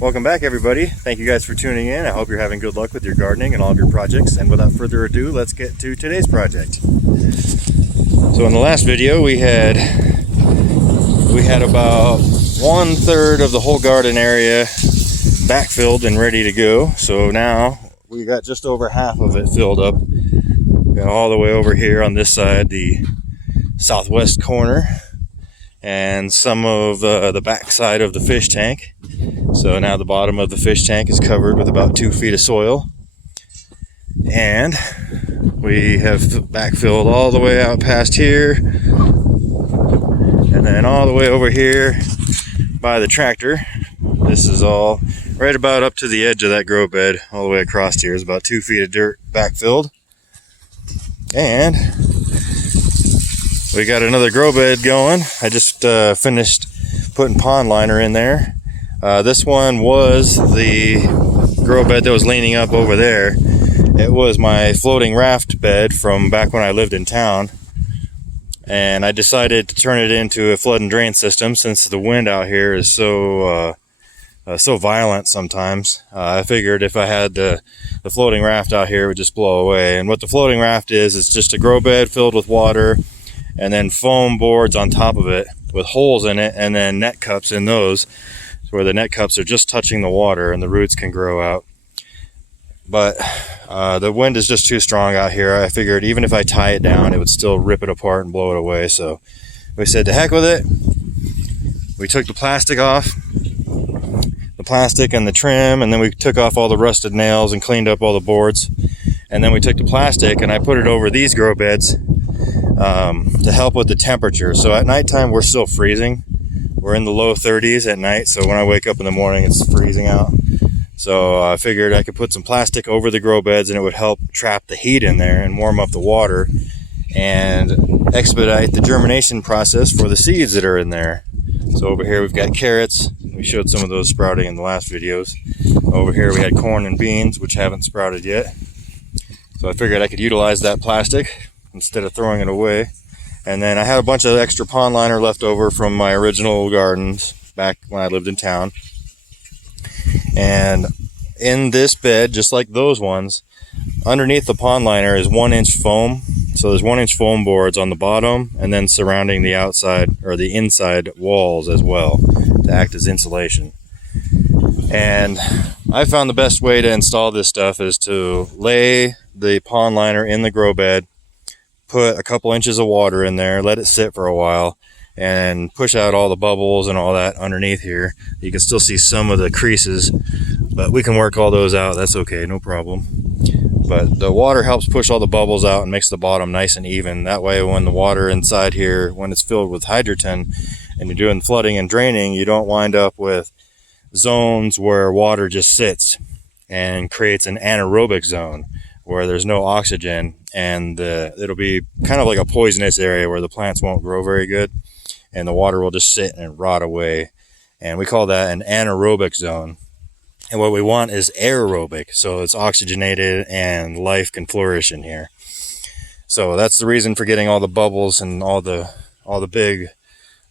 Welcome back, everybody. Thank you guys for tuning in. I hope you're having good luck with your gardening and all of your projects. And without further ado, let's get to today's project. So in the last video, we had about 1/3 of the whole garden area backfilled and ready to go. So now we got just over half of it filled up. Got all the way over here on this side, the southwest corner, and some of the back side of the fish tank. So now the bottom of the fish tank is covered with about 2 feet of soil, and we have backfilled all the way out past here, and then all the way over here by the tractor. This is all right about up to the edge of that grow bed. All the way across here is about 2 feet of dirt backfilled, and we got another grow bed going. I just finished putting pond liner in there. This one was the grow bed that was leaning up over there. It was my floating raft bed from back when I lived in town, and I decided to turn it into a flood and drain system since the wind out here is so violent sometimes. I figured if I had the floating raft out here, it would just blow away. And what the floating raft is, it's just a grow bed filled with water and then foam boards on top of it with holes in it, and then net cups in those, where the net cups are just touching the water and the roots can grow out. But the wind is just too strong out here. I figured even if I tie it down, it would still rip it apart and blow it away. So we said to heck with it. We took the plastic off, the plastic and the trim, and then we took off all the rusted nails and cleaned up all the boards. And then we took the plastic and I put it over these grow beds to help with the temperature. So at nighttime we're still freezing. We're in the low 30s at night, so when I wake up in the morning it's freezing out. So I figured I could put some plastic over the grow beds and it would help trap the heat in there and warm up the water and expedite the germination process for the seeds that are in there. So over here we've got carrots. We showed some of those sprouting in the last videos. Over here we had corn and beans, which haven't sprouted yet. So I figured I could utilize that plastic instead of throwing it away. And then I had a bunch of extra pond liner left over from my original gardens back when I lived in town. And in this bed, just like those ones, underneath the pond liner is 1-inch foam. So there's 1-inch foam boards on the bottom and then surrounding the outside or the inside walls as well to act as insulation. And I found the best way to install this stuff is to lay the pond liner in the grow bed, put a couple inches of water in there, let it sit for a while, and push out all the bubbles and all that underneath here. You can still see some of the creases, but we can work all those out. That's okay, no problem. But the water helps push all the bubbles out and makes the bottom nice and even. That way when the water inside here, when it's filled with hydroton and you're doing flooding and draining, you don't wind up with zones where water just sits and creates an anaerobic zone where there's no oxygen, and it'll be kind of like a poisonous area where the plants won't grow very good and the water will just sit and rot away. And we call that an anaerobic zone. And what we want is aerobic, so it's oxygenated and life can flourish in here. So that's the reason for getting all the bubbles and all the big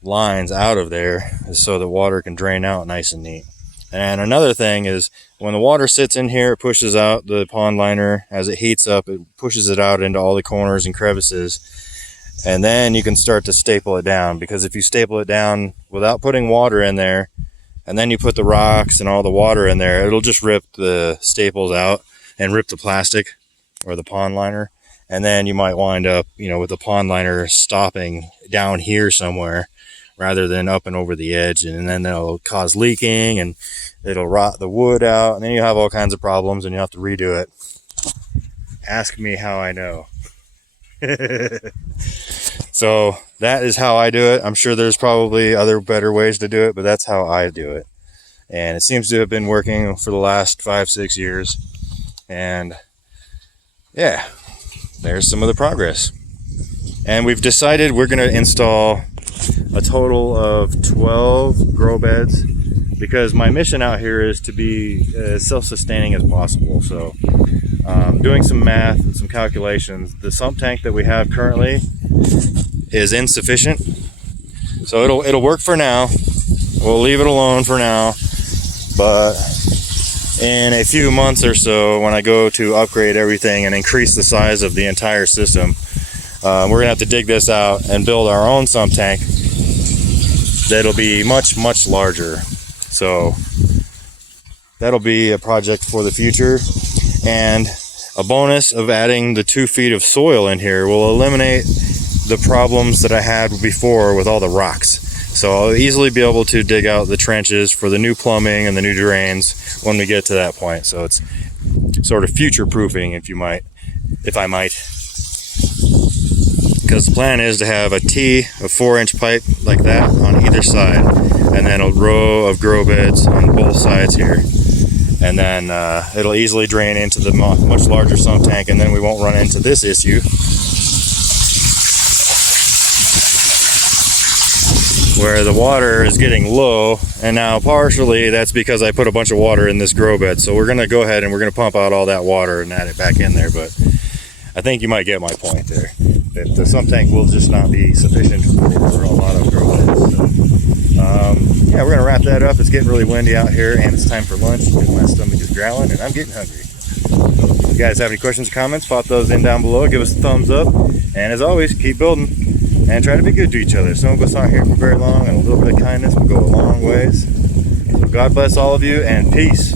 lines out of there, is so that water can drain out nice and neat. And another thing is, when the water sits in here, it pushes out the pond liner. As it heats up, it pushes it out into all the corners and crevices. And then you can start to staple it down, because if you staple it down without putting water in there, and then you put the rocks and all the water in there, it'll just rip the staples out and rip the plastic or the pond liner. And then you might wind up, with the pond liner stopping down here somewhere, rather than up and over the edge, and then it'll cause leaking and it'll rot the wood out, and then you have all kinds of problems and you have to redo it. Ask me how I know. So that is how I do it. I'm sure there's probably other better ways to do it, but that's how I do it. And it seems to have been working for the last 5-6 years. And yeah, there's some of the progress. And we've decided we're going to install a total of 12 grow beds, because my mission out here is to be as self-sustaining as possible. So doing some math and some calculations, the sump tank that we have currently is insufficient. So it'll work for now. We'll leave it alone for now. But in a few months or so, when I go to upgrade everything and increase the size of the entire system, we're gonna have to dig this out and build our own sump tank that'll be much larger. So that'll be a project for the future. And a bonus of adding the 2 feet of soil in here will eliminate the problems that I had before with all the rocks. So I'll easily be able to dig out the trenches for the new plumbing and the new drains when we get to that point. So it's sort of future proofing, if I might. Because the plan is to have a T of 4-inch pipe like that on either side, and then a row of grow beds on both sides here. And then it'll easily drain into the much larger sump tank, and then we won't run into this issue where the water is getting low. And now partially that's because I put a bunch of water in this grow bed. So we're gonna go ahead and we're gonna pump out all that water and add it back in there. But I think you might get my point there, that the sump tank will just not be sufficient for a lot of grow beds. So, yeah, we're gonna wrap that up. It's getting really windy out here and it's time for lunch because my stomach is growling and I'm getting hungry. If you guys have any questions or comments, pop those in down below, give us a thumbs up, and as always, keep building and try to be good to each other. Some of us aren't here for very long, and a little bit of kindness will go a long ways. So God bless all of you, and peace.